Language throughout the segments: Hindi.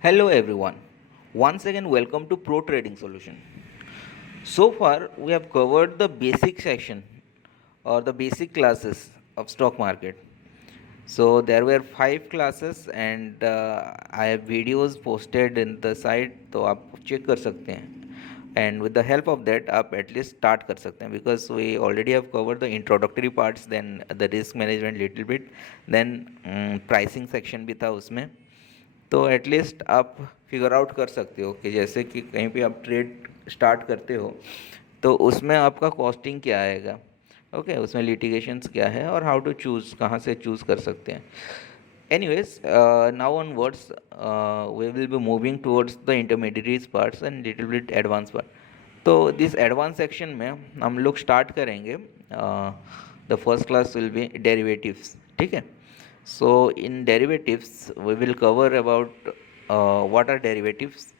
Hello everyone. Once again welcome to Pro Trading Solution. So far we have covered the basic section or the basic classes of stock market. So there were 5 classes and I have videos posted in the site तो आप check कर सकते हैं and with the help of that आप at least start कर सकते हैं because we already have covered the introductory parts then the risk management little bit then pricing section भी था उसमें तो एटलीस्ट आप फिगर आउट कर सकते हो कि जैसे कि कहीं पे आप ट्रेड स्टार्ट करते हो तो उसमें आपका कॉस्टिंग क्या आएगा ओके उसमें लिटिगेशंस क्या है और हाउ टू चूज़ कहाँ से चूज़ कर सकते हैं anyways now onwards we will be moving towards the intermediate parts and little bit advance part तो दिस एडवांस सेक्शन में हम लोग स्टार्ट करेंगे the first class will be derivatives ठीक है so in derivatives we will cover about what are derivatives,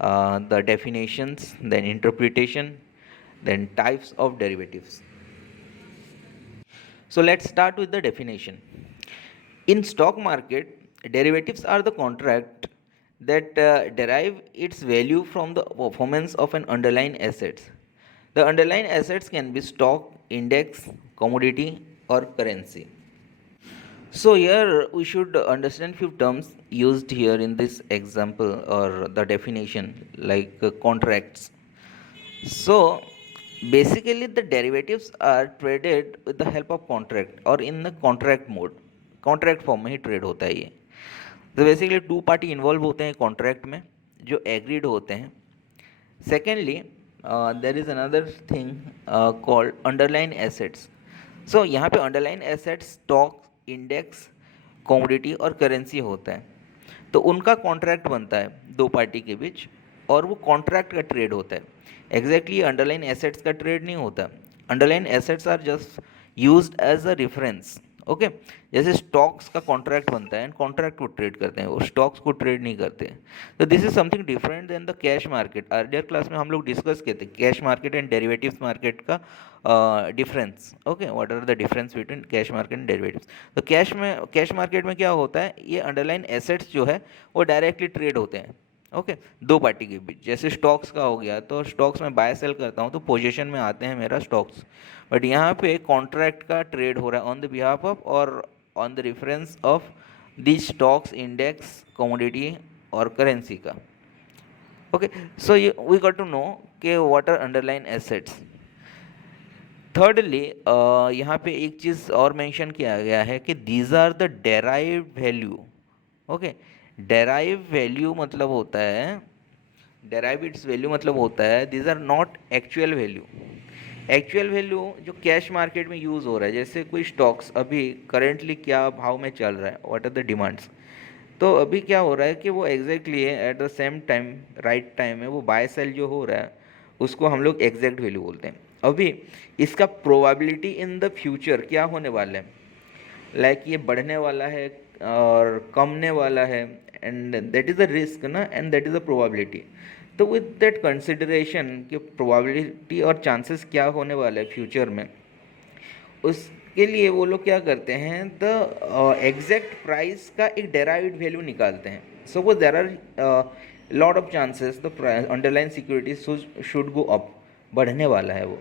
the definitions, then interpretation, then types of derivatives. So let's start with the definition. In stock market, derivatives are the contract that derive its value from the performance of an underlying assets. The underlying assets can be stock, index, commodity, or currency. So here we should understand few terms used here in this example or the definition like contracts. So basically the derivatives are traded with the help of contract or in the contract mode. Contract form में ही trade होता है ये. तो basically two party involve होते हैं contract में जो agreed होते हैं. Secondly, there is another thing called underlying assets. So यहाँ पे underlying assets stock, index, commodity और currency होता है तो उनका कॉन्ट्रैक्ट बनता है दो पार्टी के बीच और वो कॉन्ट्रैक्ट का ट्रेड होता है एग्जैक्टली अंडरलाइन एसेट्स का ट्रेड नहीं होता underline assets are just used as a reference okay जैसे स्टॉक्स का कॉन्ट्रैक्ट बनता है एंड कॉन्ट्रैक्ट को ट्रेड करते हैं वो स्टॉक्स को ट्रेड नहीं करते तो this is something different than the cash market earlier class में हम लोग डिस्कस किए थे cash market and derivatives market का difference okay what are the difference between cash market and derivatives तो कैश मार्केट में क्या होता है ये अंडरलाइन एसेट्स जो है वो डायरेक्टली ट्रेड होते हैं ओके दो पार्टी के बीच जैसे स्टॉक्स का हो गया तो स्टॉक्स में बाय सेल करता हूँ तो पोजीशन में आते हैं मेरा स्टॉक्स बट यहाँ पे कॉन्ट्रैक्ट का ट्रेड हो रहा है ऑन द बिहाफ ऑफ और on the reference of the stocks index commodity और करेंसी का okay so we got to know कि what are underline assets thirdly यहाँ पे एक चीज़ और मेंशन किया गया है कि these are the derived value okay derive value मतलब होता है डेराइव इट्स वैल्यू मतलब होता है these are not actual value actual value जो कैश मार्केट में यूज़ हो रहा है जैसे कोई स्टॉक्स अभी करेंटली क्या भाव में चल रहा है व्हाट आर द डिमांड्स तो अभी क्या हो रहा है कि वो exactly at the same time right time में वो बाय सेल जो हो रहा है उसको हम लोग एग्जैक्ट वैल्यू बोलते हैं अभी इसका प्रोबेबिलिटी इन द फ्यूचर क्या होने वाला है लाइक ये बढ़ने वाला है और कमने वाला है and that is the risk ना and that is the probability तो विद दैट कंसिडरेशन कि प्रोबेबिलिटी और चांसेस क्या होने वाला है फ्यूचर में उसके लिए वो लोग क्या करते हैं द एग्जैक्ट प्राइस का एक डेराइव्ड वैल्यू निकालते हैं suppose there are lot of chances the underline security should go up बढ़ने वाला है वो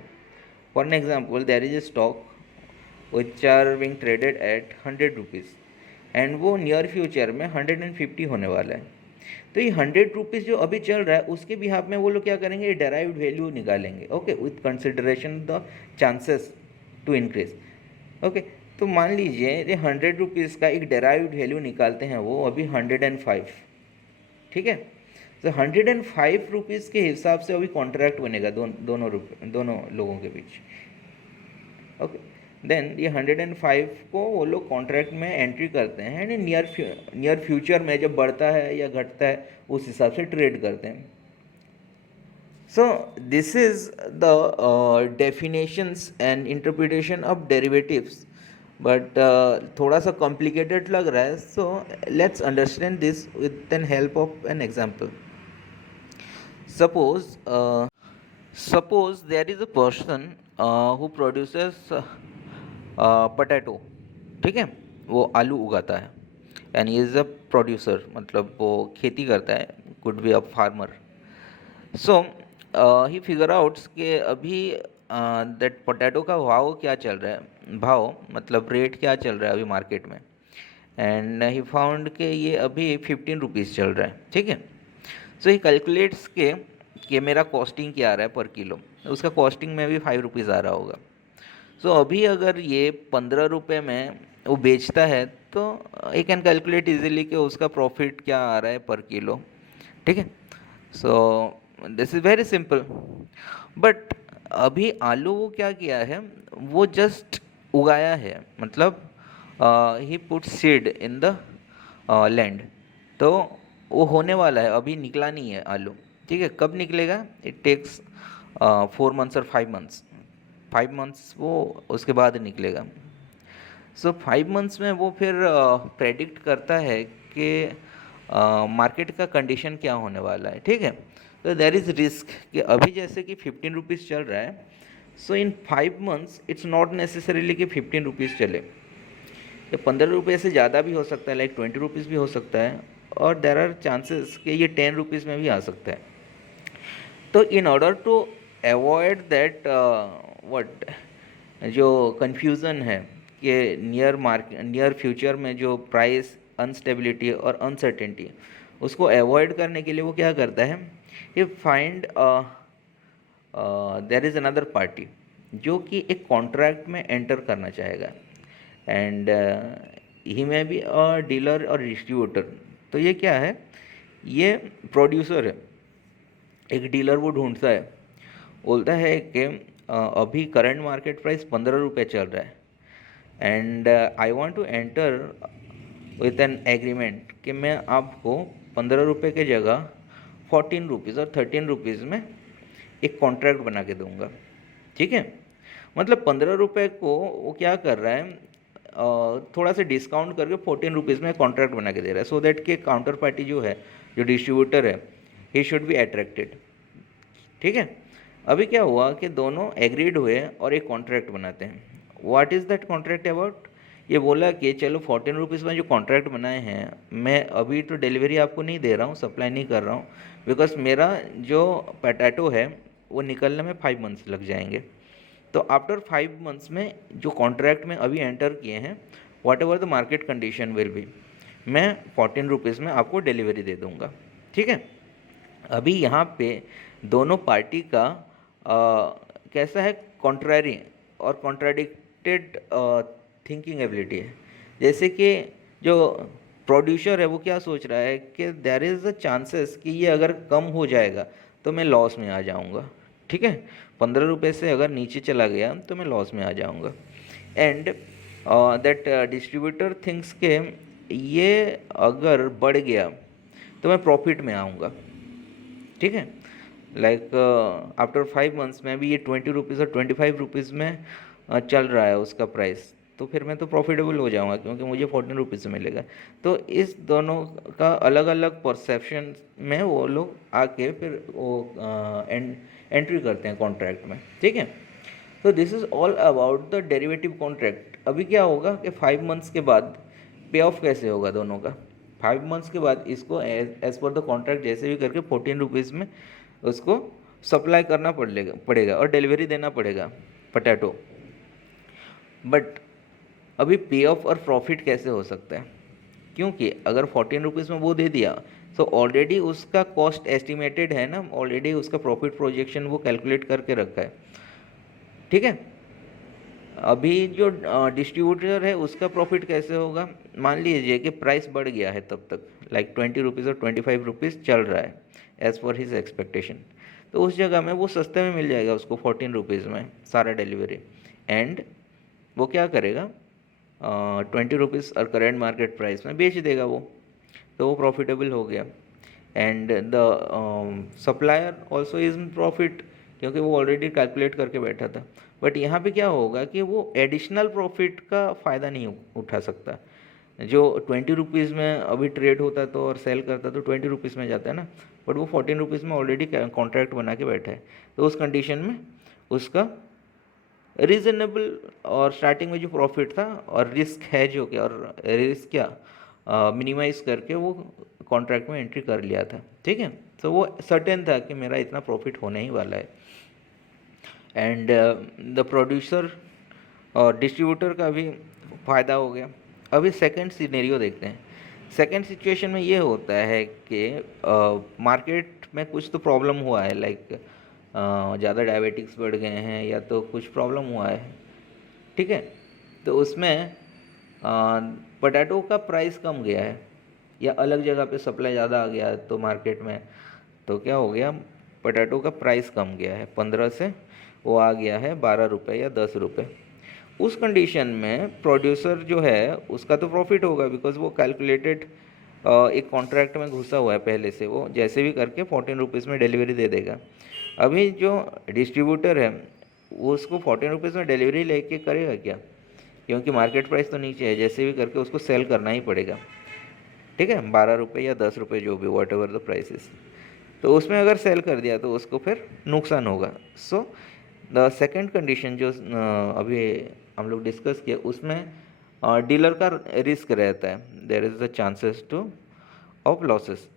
for an example there is a stock which are being traded at 100 rupees and वो नियर फ्यूचर में 150 होने वाला है तो ये 100 रुपीज़ जो अभी चल रहा है उसके बिहाफ में वो लोग क्या करेंगे डेराइव्ड वैल्यू निकालेंगे okay with consideration the chances to increase okay तो मान लीजिए ये 100 रुपीज़ का एक डेराइव्ड वैल्यू निकालते हैं वो अभी 105 ठीक है तो 105 रुपीज़ के हिसाब से अभी कॉन्ट्रैक्ट बनेगा दोनों लोगों के बीच ओके देन ये 105 को वो लोग कॉन्ट्रैक्ट में एंट्री करते हैं एंड नियर फ्यूचर में जब बढ़ता है या घटता है उस हिसाब से ट्रेड करते हैं so this is the definitions and interpretation of derivatives but थोड़ा सा कॉम्प्लिकेटेड लग रहा है so let's understand this with an help of an example suppose there is a person who produces potato ठीक है वो आलू उगाता है and he is a producer, मतलब वो खेती करता है, could be a farmer. So he figure outs कि अभी दैट पोटैटो का भाव क्या चल रहा है, भाव मतलब रेट क्या चल रहा है अभी मार्केट में. एंड ही फाउंड कि ये अभी 15 रुपीज़ चल रहा है. ठीक है. सो ही कैलकुलेट्स के कि मेरा कॉस्टिंग क्या आ रहा है पर किलो, उसका कॉस्टिंग में भी 5 रुपीज़ आ रहा होगा. सो अभी अगर ये 15 रुपये में वो बेचता है तो आई कैन कैलकुलेट इजीली कि उसका प्रॉफिट क्या आ रहा है पर किलो. ठीक है. सो this is very simple. But अभी आलू वो क्या किया है, वो जस्ट उगाया है, मतलब ही put seed in the land. तो वो होने वाला है, अभी निकला नहीं है आलू. ठीक है. कब निकलेगा, इट टेक्स 4 मंथ्स और 5 मंथ्स. 5 मंथ्स वो उसके बाद निकलेगा. सो 5 मंथ्स में वो फिर प्रेडिक्ट करता है कि मार्केट का कंडीशन क्या होने वाला है. ठीक है. तो देर इज़ रिस्क कि अभी जैसे कि 15 रुपीज़ चल रहा है, so in 5 months it's not necessarily कि 15 रुपीज़ चले. ये 15 रुपये से ज़्यादा भी हो सकता है, लाइक 20 रुपीज़ भी हो सकता है, और देर आर चांसेस कि ये 10 रुपीज़ में भी आ सकता है. तो in order to avoid that what जो कन्फ्यूज़न है कि नियर फ्यूचर में जो प्राइस अनस्टेबिलिटी और अनसर्टेनिटी, उसको अवॉइड करने के लिए वो क्या करता है, ये find there is another party जो कि एक कॉन्ट्रैक्ट में एंटर करना चाहेगा. एंड ही में बी अ डीलर और डिस्ट्रीब्यूटर. तो ये क्या है, ये प्रोड्यूसर है, एक डीलर वो ढूंढता है, बोलता है कि अभी करंट मार्केट प्राइस 15 रुपये चल रहा है, and I want to enter with an agreement कि मैं आपको 15 रुपये के जगह 14 रुपीज़ और 13 रुपीज़ में एक कॉन्ट्रैक्ट बना के दूंगा. ठीक है. मतलब 15 रुपये को वो क्या कर रहा है, थोड़ा सा डिस्काउंट करके 14 रुपीज़ में कॉन्ट्रैक्ट बना के दे रहा है, सो दैट कि काउंटर पार्टी जो है, जो डिस्ट्रीब्यूटर है, ही शुड बी अट्रैक्टेड. ठीक है. अभी क्या हुआ कि दोनों एग्रीड हुए और एक कॉन्ट्रैक्ट बनाते हैं. What is that contract about, ये बोला कि चलो 14 रुपीज़ में जो कॉन्ट्रैक्ट बनाए हैं, मैं अभी तो डिलीवरी आपको नहीं दे रहा हूँ, सप्लाई नहीं कर रहा हूँ, बिकॉज मेरा जो पोटैटो है वो निकलने में 5 मंथ्स लग जाएंगे. तो आफ्टर 5 मंथ्स में जो कॉन्ट्रैक्ट में अभी एंटर किए हैं, whatever the market condition will be, मैं 14 रुपीज़ में आपको डिलीवरी दे दूँगा. ठीक है. अभी यहाँ पे दोनों पार्टी का कैसा है, कॉन्ट्रैरी और कॉन्ट्राडिक्टेड थिंकिंग एबिलिटी है. जैसे कि जो प्रोड्यूसर है वो क्या सोच रहा है कि देर इज़ अ चांसेस कि ये अगर कम हो जाएगा तो मैं लॉस में आ जाऊंगा. ठीक है. 15 रुपये से अगर नीचे चला गया तो मैं लॉस में आ जाऊंगा. एंड दैट डिस्ट्रीब्यूटर थिंक्स के ये अगर बढ़ गया तो मैं प्रॉफिट में आऊँगा. ठीक है. लाइक आफ्टर 5 मंथ्स में भी ये 20 रुपीज़ और 25 रुपीज़ में चल रहा है उसका प्राइस, तो फिर मैं तो प्रॉफिटेबल हो जाऊंगा क्योंकि मुझे 14 रुपीज़ से मिलेगा. तो इस दोनों का अलग अलग परसेप्शन में वो लोग आके फिर वो एंट्री करते हैं कॉन्ट्रैक्ट में. ठीक है. तो this is all about the derivative contract. अभी क्या होगा कि 5 मंथ्स के बाद पे ऑफ कैसे होगा दोनों का. 5 मंथ्स के बाद इसको एज पर द कॉन्ट्रैक्ट जैसे भी करके 14 रुपीज़ में उसको सप्लाई करना पड़ेगा और डिलीवरी देना पड़ेगा पोटैटो. बट अभी पे ऑफ और प्रॉफिट कैसे हो सकता है, क्योंकि अगर 14 रुपीज़ में वो दे दिया तो ऑलरेडी उसका कॉस्ट एस्टिमेटेड है ना, ऑलरेडी उसका प्रॉफिट प्रोजेक्शन वो कैलकुलेट करके रखा है. ठीक है. अभी जो डिस्ट्रीब्यूटर है उसका प्रॉफिट कैसे होगा, मान लीजिए कि प्राइस बढ़ गया है तब तक, लाइक 20 रुपीज़ और 25 रुपीज़ चल रहा है एज़ पर हिज एक्सपेक्टेशन, तो उस जगह में वो सस्ते में मिल जाएगा उसको 14 रुपीज़ में सारा डिलीवरी. एंड वो क्या करेगा, 20 रुपीज़ और करेंट मार्केट प्राइस में बेच देगा वो, तो वो प्रॉफिटेबल हो गया. And the supplier also is in profit क्योंकि वो ऑलरेडी कैलकुलेट करके बैठा था. बट यहाँ पे क्या होगा कि वो एडिशनल प्रॉफिट का फ़ायदा नहीं उठा सकता. जो 20 रुपीज़ में अभी ट्रेड होता तो और सेल करता तो 20 रुपीज़ में जाता है ना, बट वो 14 रुपीज़ में ऑलरेडी कॉन्ट्रैक्ट बना के बैठा है. तो उस कंडीशन में उसका रीज़नेबल और स्टार्टिंग में जो प्रॉफिट था और रिस्क है जो कि, और रिस्क क्या, मिनिमाइज करके वो कॉन्ट्रैक्ट में एंट्री कर लिया था, ठीक है। तो वो सर्टेन था कि मेरा इतना प्रॉफिट होने ही वाला है। एंड द प्रोड्यूसर और डिस्ट्रीब्यूटर का भी फ़ायदा हो गया। अभी सेकंड सिनेरियो देखते हैं। सेकंड सिचुएशन में ये होता है कि मार्केट में कुछ तो प्रॉब्लम हुआ है, लाइक ज़्यादा डायबिटिक्स बढ़ गए हैं या तो कुछ प्रॉब्लम हुआ है, ठीक है। तो उसमें पोटैटो का प्राइस कम गया है या अलग जगह पे सप्लाई ज़्यादा आ गया है तो मार्केट में, तो क्या हो गया, पोटैटो का प्राइस कम गया है, 15 से वो आ गया है 12 रुपये या 10 रुपये। उस कंडीशन में प्रोड्यूसर जो है उसका तो प्रॉफिट होगा, बिकॉज वो कैलकुलेटेड एक कॉन्ट्रैक्ट में घुसा हुआ है पहले से, वो जैसे भी करके 14 रुपीज़ में डिलीवरी दे देगा। अभी जो डिस्ट्रीब्यूटर है वो उसको 14 रुपीज़ में डिलीवरी लेके करेगा क्या, क्योंकि मार्केट प्राइस तो नीचे है, जैसे भी करके उसको सेल करना ही पड़ेगा, ठीक है, 12 रुपये या 10 रुपये जो भी, वॉट एवर द प्राइसेस। तो उसमें अगर सेल कर दिया तो उसको फिर नुकसान होगा। सो द सेकंड कंडीशन जो अभी हम लोग डिस्कस किया, उसमें डीलर का रिस्क रहता है, there is the chances to of losses,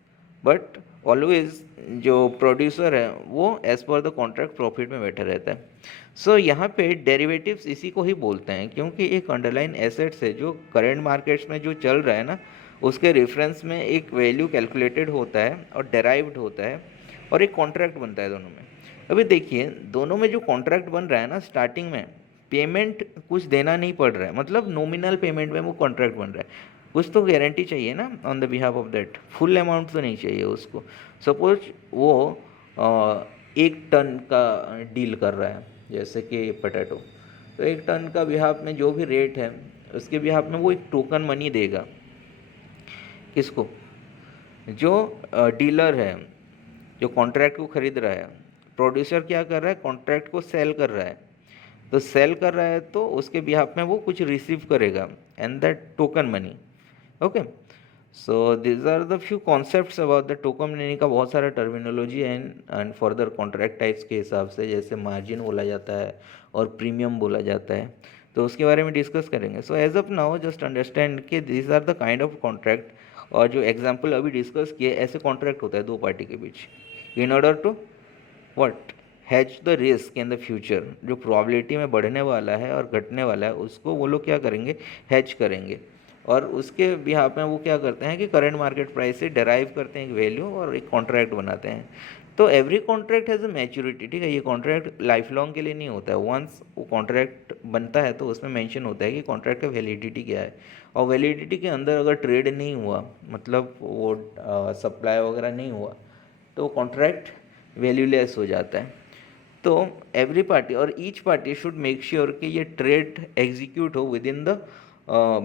but always जो प्रोड्यूसर है वो as per the contract profit में बैठा रहता है। सो यहाँ पे डेरिवेटिव्स इसी को ही बोलते हैं, क्योंकि एक अंडरलाइन एसेट्स है जो करंट मार्केट्स में जो चल रहा है ना, उसके रेफरेंस में एक वैल्यू कैलकुलेटेड होता है और डेराइव्ड होता है और एक कॉन्ट्रैक्ट बनता है दोनों में। अभी देखिए दोनों में जो कॉन्ट्रैक्ट बन रहा है ना, स्टार्टिंग में पेमेंट कुछ देना नहीं पड़ रहा है, मतलब नॉमिनल पेमेंट में वो कॉन्ट्रैक्ट बन रहा है। कुछ तो गारंटी चाहिए ना on the behalf of that, full amount तो नहीं चाहिए उसको। सपोज वो 1 टन का डील कर रहा है, जैसे कि पोटैटो, तो 1 टन का बिहाफ में जो भी रेट है उसके बिहाफ में वो एक टोकन मनी देगा। किसको? जो डीलर है, जो कॉन्ट्रैक्ट को खरीद रहा है। प्रोड्यूसर क्या कर रहा है, कॉन्ट्रैक्ट को सेल कर रहा है, तो सेल कर रहा है तो उसके बिहाफ में वो कुछ रिसीव करेगा, and that token money. Okay, so these are the few concepts about the token money का बहुत सारा टर्मिनोलॉजी है एंड फर्दर कॉन्ट्रैक्ट टाइप्स के हिसाब से, जैसे मार्जिन बोला जाता है और प्रीमियम बोला जाता है, तो उसके बारे में डिस्कस करेंगे। So as of now just understand कि this are the kind of contract, और जो एग्जाम्पल अभी डिस्कस किए ऐसे कॉन्ट्रैक्ट होता है दो पार्टी के बीच, in order to what, has the risk in the future. जो प्रॉबिलिटी में बढ़ने वाला है और घटने वाला है उसको वो लोग क्या करेंगे, हैज करेंगे, और उसके बिहाफ में वो क्या करते हैं कि करंट मार्केट प्राइस से डेराइव करते हैं एक वैल्यू और एक कॉन्ट्रैक्ट बनाते हैं। तो every contract has a maturity, ठीक है, ये कॉन्ट्रैक्ट लाइफ लॉन्ग के लिए नहीं होता है। वंस वो कॉन्ट्रैक्ट बनता है तो उसमें मेंशन होता है कि कॉन्ट्रैक्ट का वैलिडिटी क्या है, और वैलिडिटी के अंदर अगर ट्रेड नहीं हुआ, मतलब वो सप्लाई वगैरह नहीं हुआ, तो कॉन्ट्रैक्ट वैल्यूलेस हो जाता है। तो एवरी पार्टी और each party should make sure कि ये ट्रेड एग्जीक्यूट हो विद इन द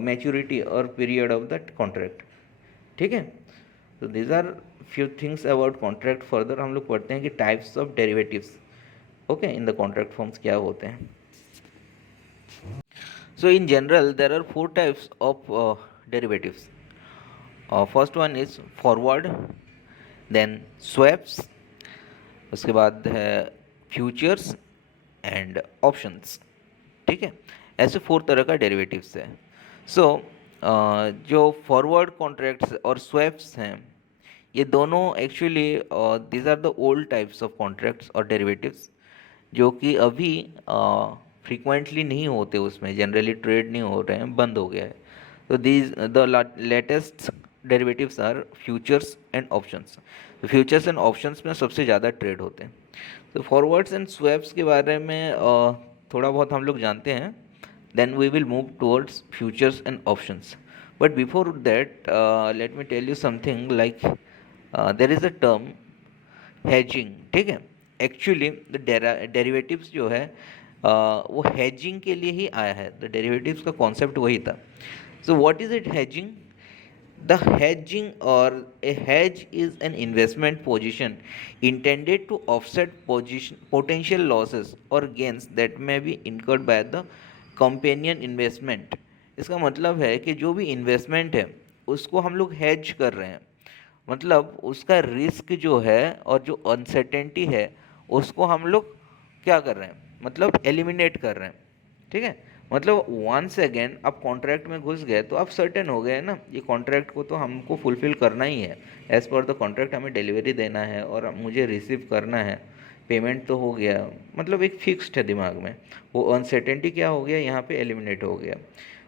मैच्योरिटी और पीरियड ऑफ दैट कॉन्ट्रैक्ट, ठीक है। तो these are few things about contract. Further हम लोग पढ़ते हैं कि types of derivatives, okay, in the contract forms क्या होते हैं। So in general there are 4 types of derivatives. First one is forward, then swaps, उसके बाद है फ्यूचर्स एंड ऑप्शंस, ठीक है। ऐसे 4 तरह का डेरिवेटिव्स है। सो जो फॉरवर्ड कॉन्ट्रैक्ट्स और स्वैप्स हैं, ये दोनों actually these are the old types of contracts और डेरिवेटिव्स, जो कि अभी फ्रीक्वेंटली नहीं होते, उसमें जनरली ट्रेड नहीं हो रहे हैं, बंद हो गया है। तो these the latest derivatives are futures and options. तो फ्यूचर्स एंड ऑप्शंस में सबसे ज़्यादा ट्रेड होते हैं। तो फॉरवर्ड्स एंड स्वैप्स के बारे में थोड़ा बहुत हम लोग जानते हैं, then we will move towards futures and options. But before that, let me tell you something like there is a term hedging, ठीक है। एक्चुअली द डेरिवेटिव्स जो है वो hedging के लिए ही आया है, द डेरिवेटिव्स का कॉन्सेप्ट वही था। So what is it hedging? The hedging or a hedge is an investment position intended to offset potential losses or gains that may be incurred by the companion investment। इसका मतलब है कि जो भी इन्वेस्टमेंट है उसको हम लोग हेज कर रहे हैं, मतलब उसका रिस्क जो है और जो अनसर्टेनिटी है उसको हम लोग क्या कर रहे हैं, मतलब एलिमिनेट कर रहे हैं, ठीक है। मतलब वंस अगेन आप कॉन्ट्रैक्ट में घुस गए तो आप सर्टेन हो गए ना, ये कॉन्ट्रैक्ट को तो हमको फुलफिल करना ही है, एज़ पर द कॉन्ट्रैक्ट हमें डिलीवरी देना है और मुझे रिसीव करना है, पेमेंट तो हो गया, मतलब एक फिक्स्ड है दिमाग में, वो अनसर्टेनिटी क्या हो गया यहाँ पे एलिमिनेट हो गया।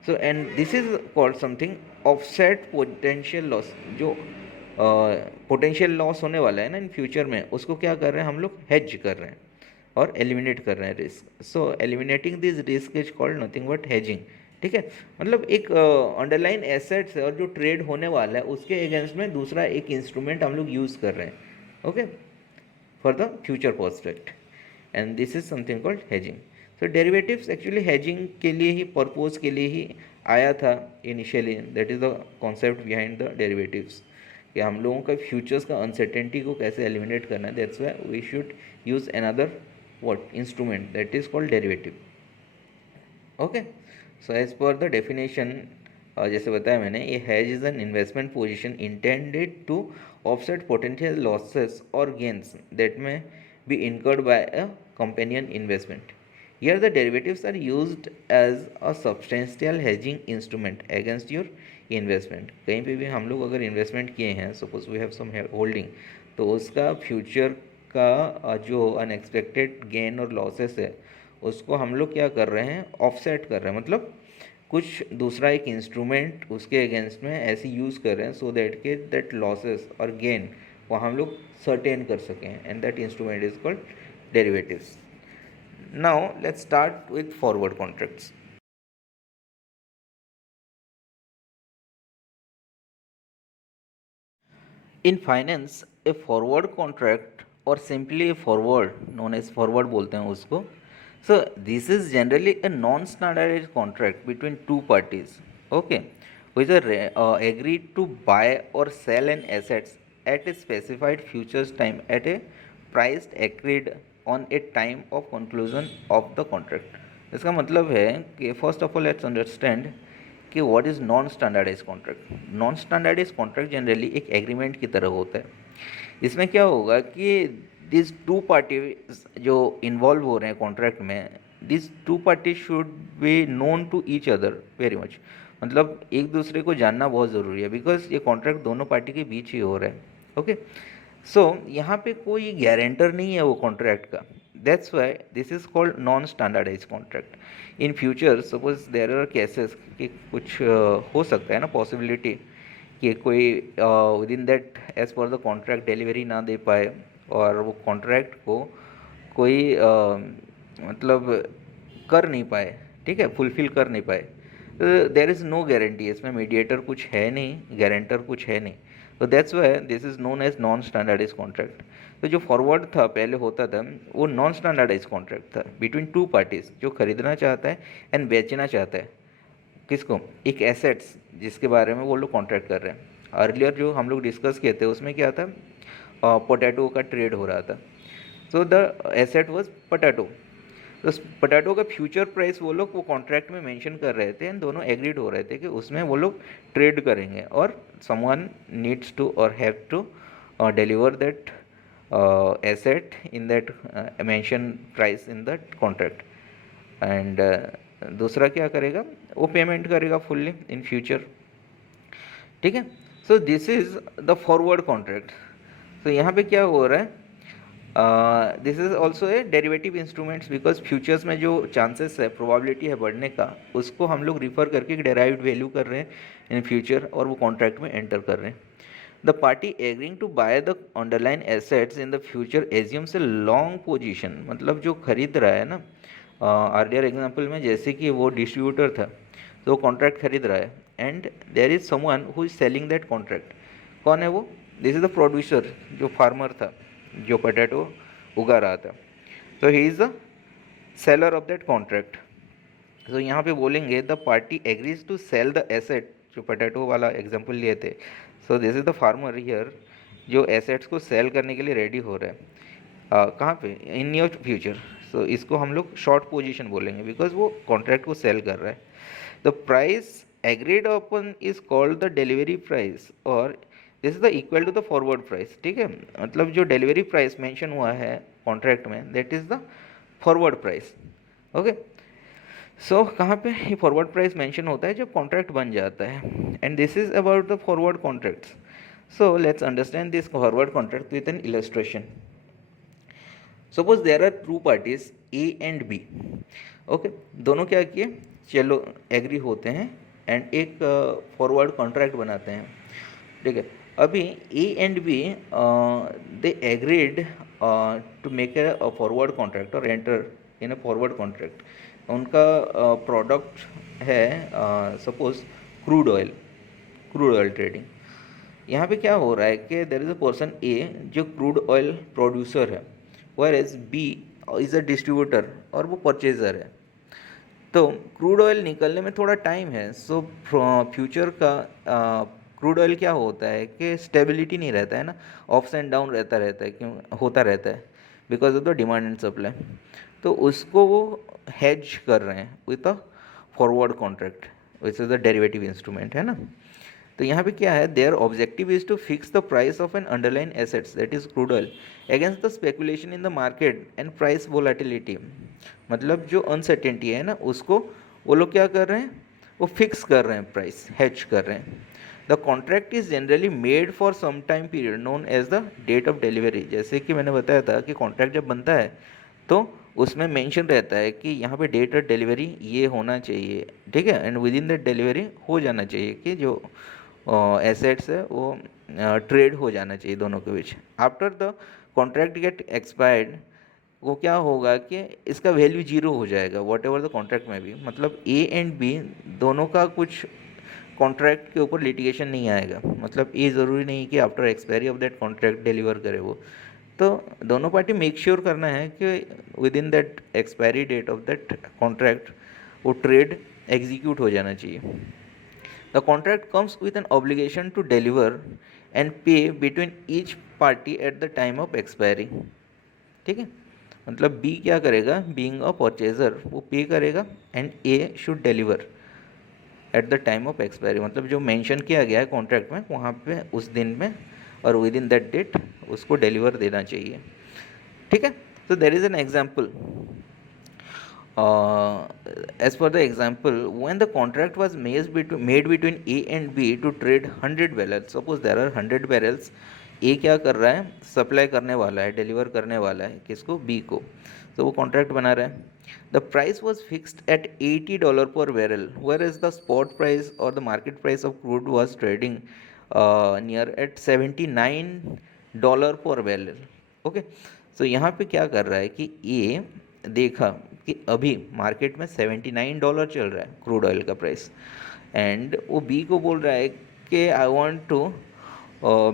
So and this is called something offset potential loss. जो पोटेंशियल लॉस होने वाला है ना इन फ्यूचर में, उसको क्या कर रहे हैं हम लोग, हेज कर रहे हैं और एलिमिनेट कर रहे हैं risk. So eliminating this risk is called nothing but hedging. ठीक है, मतलब एक अंडरलाइन एसेट्स है और जो ट्रेड होने वाला है उसके अगेंस्ट में दूसरा एक इंस्ट्रूमेंट हम लोग यूज़ कर रहे हैं, okay, for the future prospect, and this is something called hedging. So derivatives actually hedging के लिए ही, पर्पज के लिए ही आया था initially, that is the concept behind the derivatives, कि हम लोगों का फ्यूचर्स का अनसर्टेनिटी को कैसे एलिमिनेट करना है, that's why we should use another what instrument that is called derivative। okay, so as per the definition, जैसे बताया मैंने, ये hedge is an investment position intended to offset potential losses or gains that may be incurred by a companion investment। Here the derivatives are used as a substantial hedging instrument against your investment। कहीं पे भी हम लोग अगर इन्वेस्टमेंट किए हैं, suppose we have some holding, तो उसका फ्यूचर का जो अनएक्सपेक्टेड गेन और लॉसेस है उसको हम लोग क्या कर रहे हैं, ऑफसेट कर रहे हैं, मतलब कुछ दूसरा एक इंस्ट्रूमेंट उसके अगेंस्ट में ऐसे यूज़ कर रहे हैं सो दैट के दैट लॉसेस और गेन को हम लोग सर्टेन कर सकें, and that instrument is called derivatives. Now let's start with forward contracts. In finance a forward contract और simply a forward known as forward बोलते हैं उसको। So this is generally a non standardize contract between two parties, okay, which are agreed to buy or sell an assets at a specified futures time at a price agreed on a time of conclusion of the contract। इसका मतलब है कि first of all let's understand कि what is non standardize contract. Non standardize contract generally एक एग्रीमेंट की तरह होता है। इसमें क्या होगा कि दिस टू पार्टी जो इन्वॉल्व हो रहे हैं कॉन्ट्रैक्ट में, this two party should be known to each other very much, मतलब एक दूसरे को जानना बहुत ज़रूरी है, बिकॉज ये कॉन्ट्रैक्ट दोनों पार्टी के बीच ही हो रहा है, ओके। सो यहाँ पे कोई गारंटर नहीं है वो कॉन्ट्रैक्ट का, that's why this is called non standardize contract. In future suppose there are cases कि कुछ हो सकता है ना पॉसिबिलिटी कि कोई within that as per the contract delivery ना दे पाए और वो कॉन्ट्रैक्ट को कोई मतलब कर नहीं पाए, ठीक है, फुलफिल कर नहीं पाए, तो देर इज़ नो गारंटी, इसमें मीडिएटर कुछ है नहीं, गारंटर कुछ है नहीं, तो that's why this is known as non standardize contract. तो जो फॉरवर्ड था पहले होता था वो नॉन स्टैंडर्डाइज कॉन्ट्रैक्ट था बिटवीन टू पार्टीज, जो खरीदना चाहता है एंड बेचना चाहता है, किसको, एक एसेट्स जिसके बारे में वो लोग कॉन्ट्रैक्ट कर रहे हैं। अर्लियर जो हम लोग डिस्कस किए थे उसमें क्या था, पोटैटो का ट्रेड हो रहा था, so the asset was potato, तो पोटैटो का फ्यूचर प्राइस वो लोग वो कॉन्ट्रैक्ट में मेंशन कर रहे थे एंड दोनों एग्रीड हो रहे थे कि उसमें वो लोग ट्रेड करेंगे और समवन नीड्स टू और have to deliver that asset in that mention price in that contract, and दूसरा क्या करेगा, वो पेमेंट करेगा फुल्ली इन फ्यूचर, ठीक है। सो this is the forward contract. तो यहाँ पे क्या हो रहा है, this is also a derivative instruments, because futures में जो चांसेस है, प्रोबेबिलिटी है बढ़ने का, उसको हम लोग रिफर करके डेराइव्ड वैल्यू कर रहे हैं इन फ्यूचर और वो कॉन्ट्रैक्ट में एंटर कर रहे हैं। The party agreeing to buy the underline assets in the future assumes a long position, मतलब जो खरीद रहा है ना, अर्लियर एग्जांपल में जैसे कि वो डिस्ट्रीब्यूटर था तो वो कॉन्ट्रैक्ट खरीद रहा है and there is someone who is selling that contract. कौन है वो, दिस इज़ द प्रोड्यूसर, जो फार्मर था जो पोटैटो उगा रहा था, तो he is the seller of that contract. तो यहाँ पे बोलेंगे the party agrees to sell the asset, जो पोटैटो वाला एग्जांपल लिए थे, so this is the farmer here जो एसेट्स को सेल करने के लिए रेडी हो रहा है, कहाँ पे, इन नियर फ्यूचर। सो इसको हम लोग शॉर्ट पोजीशन बोलेंगे बिकॉज वो कॉन्ट्रैक्ट को सेल कर रहा है। The price agreed upon is called the delivery price और this is the equal to the forward price, ठीक है, मतलब जो डिलीवरी प्राइस मेंशन हुआ है कॉन्ट्रैक्ट में that is the forward price, okay. कहाँ पे ये फॉरवर्ड प्राइस मेंशन होता है जब कॉन्ट्रैक्ट बन जाता है, and this is about the forward contracts. So let's understand this forward contract with an illustration. Suppose there are two parties A and B. Okay, दोनों क्या किए, चलो एग्री होते हैं एंड एक फॉरवर्ड कॉन्ट्रैक्ट बनाते हैं. ठीक है, अभी A and B they agreed to make a forward contract और enter in a forward contract. उनका प्रोडक्ट है सपोज क्रूड ऑयल ट्रेडिंग. यहाँ पे क्या हो रहा है कि there is a person A जो क्रूड ऑयल प्रोड्यूसर है, where as B is a distributor और वो परचेज़र है. तो क्रूड ऑयल निकलने में थोड़ा टाइम है. सो फ्यूचर का क्रूड ऑयल क्या होता है कि स्टेबिलिटी नहीं रहता है ना, अप्स एंड डाउन रहता है क्यों होता रहता है, because of the demand and supply. तो उसको वो हेज कर रहे हैं with a forward contract which is the derivative instrument, है ना. तो यहाँ पे क्या है, their objective is to fix the price of an underline assets that is crude oil against the speculation in the market and price volatility. मतलब जो अनसर्टेनिटी है ना, उसको वो लोग क्या कर रहे हैं, वो फिक्स कर रहे हैं, प्राइस हेज कर रहे हैं. The contract is generally made for some time period known as the date of delivery. जैसे कि मैंने बताया था कि कॉन्ट्रैक्ट जब बनता है तो उसमें मेंशन रहता है कि यहाँ पे डेट ऑफ डिलीवरी ये होना चाहिए, ठीक है, and with in that delivery हो जाना चाहिए कि जो एसेट्स है वो ट्रेड हो जाना चाहिए दोनों के बीच. After the contract get expired, वो क्या होगा कि इसका वैल्यू जीरो हो जाएगा वॉट एवर द कॉन्ट्रैक्ट में भी. मतलब ए एंड बी दोनों का कुछ कॉन्ट्रैक्ट के ऊपर लिटिगेशन नहीं आएगा. मतलब ये ज़रूरी नहीं कि after expiry of that contract deliver करे वो. तो दोनों पार्टी मेक श्योर करना है कि within that expiry date of that contract वो ट्रेड एग्जीक्यूट हो जाना चाहिए. The contract comes with an obligation to deliver and pay between each party at the time of expiry. ठीक है, मतलब बी क्या करेगा, बीइंग अ परचेजर वो पे करेगा and A should deliver eight the time of expiry. मतलब जो मेंशन किया गया है कॉन्ट्रैक्ट में वहाँ पे उस दिन में और विद इन दैट डेट उसको डिलीवर देना चाहिए. ठीक है, so there is an example. As per the example, when the contract was made between A and B to trade 100 barrels, suppose there are 100 barrels, A क्या कर रहा है, सप्लाई करने वाला है, डिलीवर करने वाला है किसको, B को. तो वो कॉन्ट्रैक्ट बना रहा है. The price was fixed at $80 per barrel, whereas the spot price or the market price of crude was trading near at $79 per barrel. Okay, सो यहाँ पे क्या कर रहा है कि ए देखा कि अभी मार्केट में $79 चल रहा है क्रूड ऑयल का प्राइस, एंड वो बी को बोल रहा है कि I want to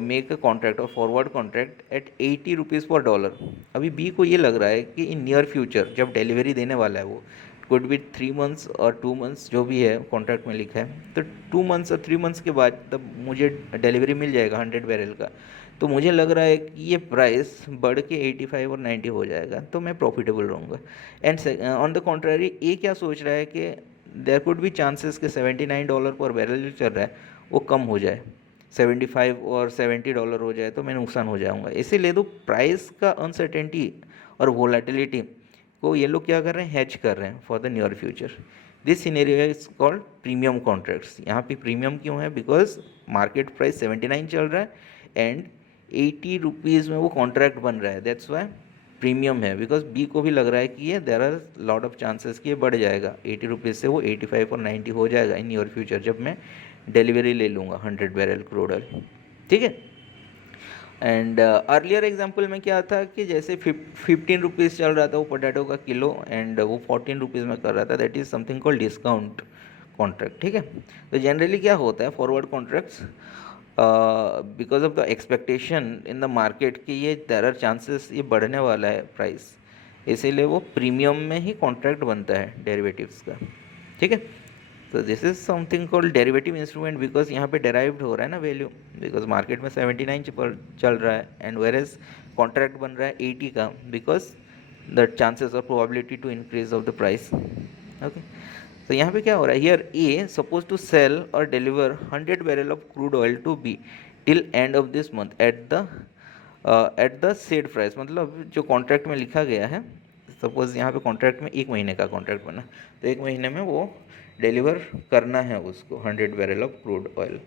make a contract और forward contract at ₹80 per dollar. अभी बी को ये लग रहा है कि इन नियर फ्यूचर जब डिलीवरी देने वाला है वो कुड बी 3 months और 2 months जो भी है कॉन्ट्रैक्ट में लिखा है, तो 2 months और 3 months के बाद तब मुझे डिलीवरी मिल जाएगा 100 बैरल का. तो मुझे लग रहा है कि ये प्राइस बढ़ के 85 और 90 हो जाएगा तो मैं प्रॉफिटेबल रहूँगा. एंड ऑन द कॉन्ट्ररी ए क्या सोच रहा है कि देयर कुड बी चांसेस कि $79 पर बैरल जो चल रहा है वो कम हो जाए, 75 और $70 हो जाए तो मैं नुकसान हो जाऊँगा. इसीलिए तो प्राइस का अनसर्टेनिटी और वोलेटिलिटी को ये लोग क्या कर रहे हैं, हेज कर रहे हैं for the near future. This scenario is called premium contracts. यहाँ पे प्रीमियम क्यों है, बिकॉज मार्केट प्राइस 79 चल रहा है एंड ₹80 में वो कॉन्ट्रैक्ट बन रहा है, दैट्स वाई प्रीमियम है. बिकॉज बी को भी लग रहा है कि ये there are lot of chances कि ये बढ़ जाएगा, ₹80 से वो 85 और 90 हो जाएगा इन नियर फ्यूचर जब मैं डिलीवरी ले लूँगा 100 बैरल क्रूड ऑयल. ठीक है, एंड अर्लियर एग्जाम्पल में क्या था कि जैसे ₹15 चल रहा था वो पोटैटो का किलो एंड वो ₹14 में कर रहा था, that is something called discount contract. ठीक है, तो जनरली क्या होता है forward contracts, because of the expectation in the market कि ये देयर आर चांसेस ये बढ़ने वाला है प्राइस, इसीलिए वो प्रीमियम में ही कॉन्ट्रैक्ट बनता है डेरिवेटिव्स का. ठीक है, तो this is something called derivative instrument because यहाँ पे डेराइव्ड हो रहा है ना वैल्यू, बिकॉज मार्केट में 79 पर चल रहा है एंड वेर एज कॉन्ट्रैक्ट बन रहा है 80 का, बिकॉज द चांसेस और probability to increase of the price. Okay, तो यहाँ पे क्या हो रहा है, here A suppose to sell और deliver 100 barrel of crude oil to be till end of this month at the said price. मतलब जो कॉन्ट्रैक्ट में लिखा गया है सपोज़ यहाँ पे कॉन्ट्रैक्ट में 1 महीने का कॉन्ट्रैक्ट बना, तो 1 महीने में वो डिलीवर करना है उसको 100 barrel of crude oil.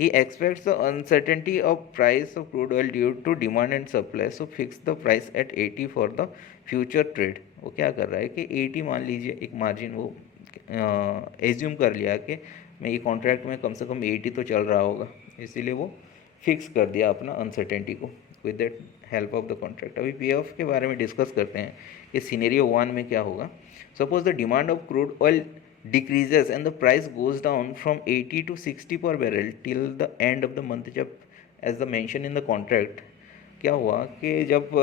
He expects the uncertainty of price of crude oil due to demand and supply, so fix the price at 80 for the future trade. वो क्या कर रहा है कि 80 मान लीजिए एक मार्जिन वो एज्यूम कर लिया कि मैं ये कॉन्ट्रैक्ट में कम से कम 80 तो चल रहा होगा, इसीलिए वो फिक्स कर दिया अपना अनसर्टेनिटी को with that help of the contract. अभी पे ऑफ के बारे में डिस्कस करते हैं कि सिनेरियो 1 में क्या होगा. Suppose the demand of crude oil decreases and the price goes down from 80 to 60 per barrel till the end of the month. जब as the mention in the contract क्या हुआ कि जब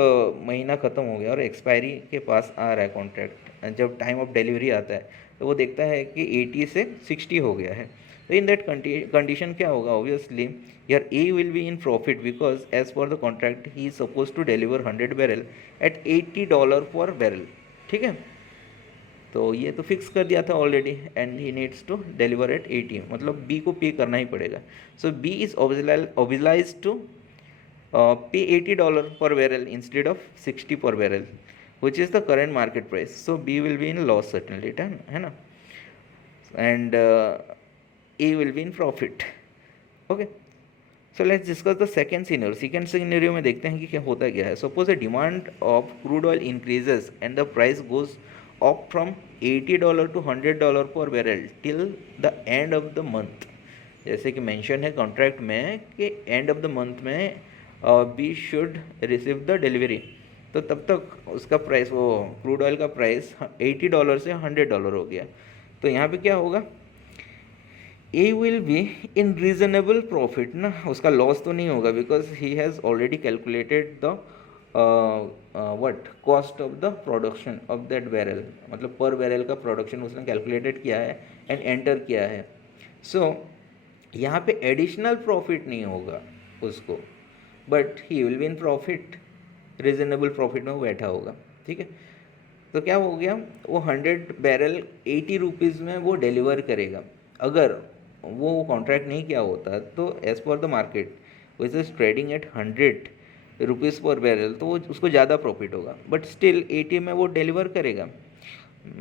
महीना ख़त्म हो गया और एक्सपायरी के पास आ रहा है कॉन्ट्रैक्ट, जब टाइम ऑफ डिलीवरी आता है तो वो देखता है कि 80 से 60 हो गया है. तो इन दैट कंडीशन क्या होगा, ऑब्वियसली यार A will be in profit because as per the contract he is suppose to deliver 100 barrel at $80 per barrel. ठीक है, तो ये तो फिक्स कर दिया था already and he needs to deliver at 80, मतलब बी को पे करना ही पड़ेगा. So B is obliged to pay $80 per barrel instead of 60 per barrel, which is the current market price. So B will be in loss certainly, है ना, and A will be in profit. Okay, so let's discuss the second scenario. Second scenario में देखते हैं कि क्या होता क्या है. Suppose the demand of crude oil increases and the price goes up from $80 to $100 per barrel till the end of the month. जैसे कि मेंशन है कॉन्ट्रैक्ट में कि एंड ऑफ द मंथ में B should receive the delivery, तो तब तक उसका प्राइस, वो क्रूड ऑयल का प्राइस $80 से $100 हो गया. तो यहाँ पे क्या होगा, A will be in reasonable profit ना, उसका लॉस तो नहीं होगा because he has already calculated the what cost of the production of that barrel, मतलब पर बैरल का प्रोडक्शन उसने कैलकुलेटेड किया है एंड एंटर किया है. सो यहाँ पे एडिशनल प्रॉफिट नहीं होगा उसको, but he will be in profit, reasonable profit में वो बैठा होगा. ठीक है, तो क्या हो गया, वो 100 बैरल 80 रुपीज़ में वो डिलीवर करेगा. अगर वो कॉन्ट्रैक्ट नहीं किया होता तो as per the market which is trading at 100 rupees per barrel, तो वो उसको ज़्यादा प्रॉफिट होगा, बट स्टिल 80 में वो डिलीवर करेगा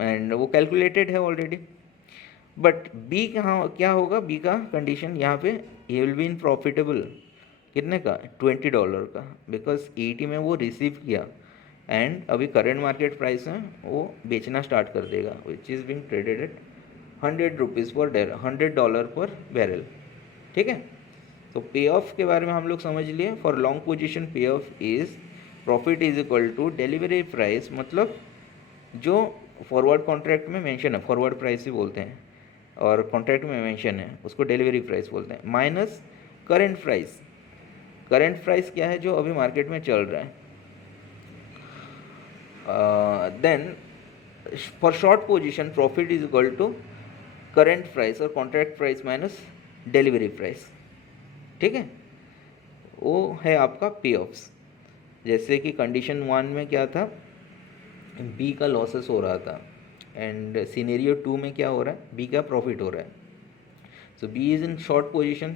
एंड वो कैलकुलेटेड है ऑलरेडी. बट बी कहाँ क्या होगा, बी का कंडीशन यहाँ पे he will be in profitable कितने का, $20 का, बिकॉज 80 में वो रिसीव किया एंड अभी करेंट मार्केट प्राइस में वो बेचना स्टार्ट कर देगा which is being traded at 100 rupees per $100 पर बैरल. ठीक है, तो पे ऑफ के बारे में हम लोग समझ लिए. For long position pay off is profit is equal to delivery price, मतलब जो फॉरवर्ड कॉन्ट्रैक्ट में मेंशन है, फॉरवर्ड प्राइस ही बोलते हैं, और कॉन्ट्रैक्ट में मेंशन है उसको डिलीवरी प्राइस बोलते हैं, minus current price. Current price क्या है, जो अभी मार्केट में चल रहा है. Then for short position profit is equal to current price और contract price minus delivery price. ठीक है, वो है आपका पे ऑफ्स. जैसे कि कंडीशन 1 में क्या था, बी का लॉसेस हो रहा था एंड सिनेरियो 2 में क्या हो रहा है, बी का प्रॉफिट हो रहा है. So B is in short position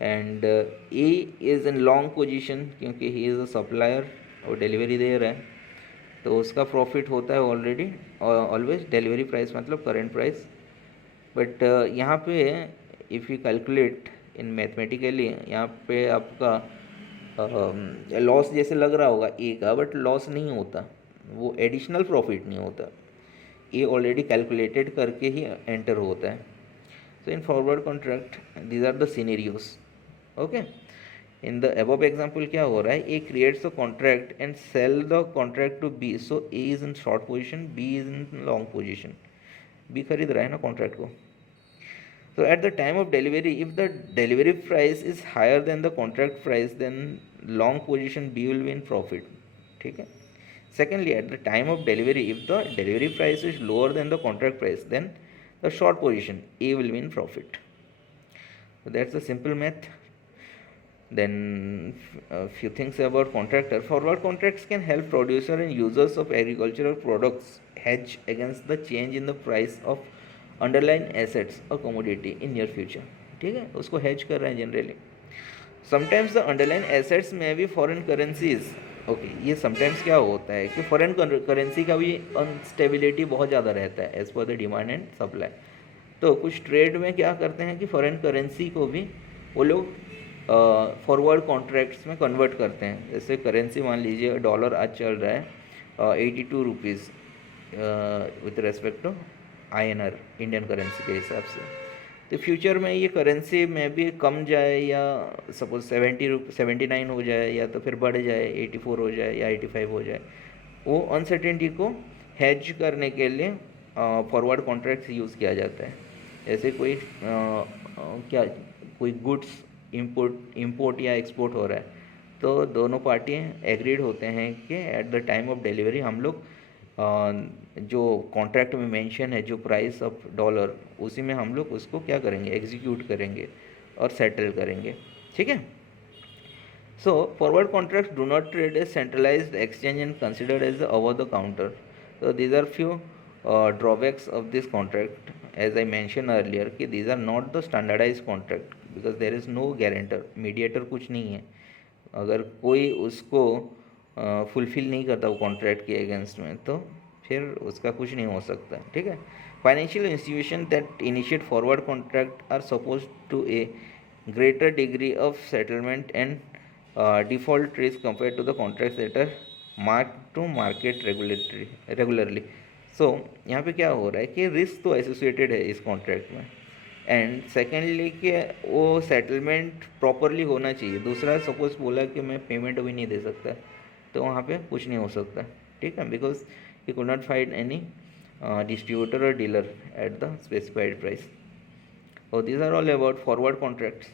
and A is in long position क्योंकि ही इज़ अ सप्लायर और डिलीवरी दे रहा है, तो उसका प्रॉफिट होता है ऑलरेडी ऑलवेज डिलीवरी प्राइस मतलब करंट प्राइस. बट यहाँ पे if you calculate in mathematically, यहाँ पे आपका लॉस जैसे लग रहा होगा ए का, बट लॉस नहीं होता, वो एडिशनल प्रॉफिट नहीं होता, ये ऑलरेडी कैलकुलेटेड करके ही एंटर होता है. So in forward contract these are the scenarios. Okay, in the above example क्या हो रहा है, A creates the contract and sell the contract to B. So A is in short position, B is in long position. B खरीद रहा है ना कॉन्ट्रैक्ट को. So at the time of delivery, if the delivery price is higher than the contract price, then long position B will be in profit. ठीक है. Secondly, at the time of delivery, if the delivery price is lower than the contract price, then the short position A will be in profit. So that's the simple math. Then a few things about contractor. Forward contracts can help producer and users of agricultural products hedge against the change in the price of underline assets और कमोडिटी इन नियर फ्यूचर. ठीक है, उसको हेज कर रहे हैं generally. Sometimes the underline assets में भी फॉरेन करेंसीज ओके, ये समटाइम्स क्या होता है कि फॉरेन करेंसी का भी अनस्टेबिलिटी बहुत ज़्यादा रहता है as per the demand and supply. तो कुछ ट्रेड में क्या करते हैं कि फॉरेन करेंसी को भी वो लोग फॉरवर्ड कॉन्ट्रैक्ट्स में कन्वर्ट करते हैं। जैसे करेंसी मान लीजिए डॉलर आज चल रहा है 82 rupees with respect to INR, Indian currency के हिसाब से। तो फ्यूचर में ये करेंसी में भी कम जाए या सपोज 79 हो जाए, या तो फिर बढ़ जाए 84 हो जाए या 85 हो जाए, वो अनसर्टेनिटी को हेज करने के लिए फॉरवर्ड कॉन्ट्रैक्ट्स यूज़ किया जाता है। ऐसे कोई क्या कोई गुड्स इंपोर्ट या एक्सपोर्ट हो रहा है, तो दोनों पार्टियाँ एग्रीड होते हैं कि eight the time of delivery हम लोग जो कॉन्ट्रैक्ट में मेंशन है जो प्राइस ऑफ डॉलर, उसी में हम लोग उसको क्या करेंगे, एग्जीक्यूट करेंगे और सेटल करेंगे। ठीक है। So forward contracts do not trade as centralized exchange and considered as over the counter. So these are few drawbacks of this contract. As I mentioned earlier कि these are not the standardized contract because there is no guarantor, mediator कुछ नहीं है। अगर कोई उसको फुलफिल नहीं करता वो कॉन्ट्रैक्ट के अगेंस्ट में, तो फिर उसका कुछ नहीं हो सकता। ठीक है। Financial institution that initiate forward contract are suppose to a greater degree of settlement and default risk compared to the contracts that are marked to market regularly। so यहाँ पे क्या हो रहा है कि रिस्क तो एसोसिएटेड है इस कॉन्ट्रैक्ट में, एंड सेकेंडली कि वो सेटलमेंट प्रॉपरली होना चाहिए। दूसरा सपोज बोला कि मैं पेमेंट अभी नहीं दे सकता, तो वहाँ पे कुछ नहीं हो सकता। ठीक है, because you could not find any distributor or dealer at the specified price। So these are all about forward contracts।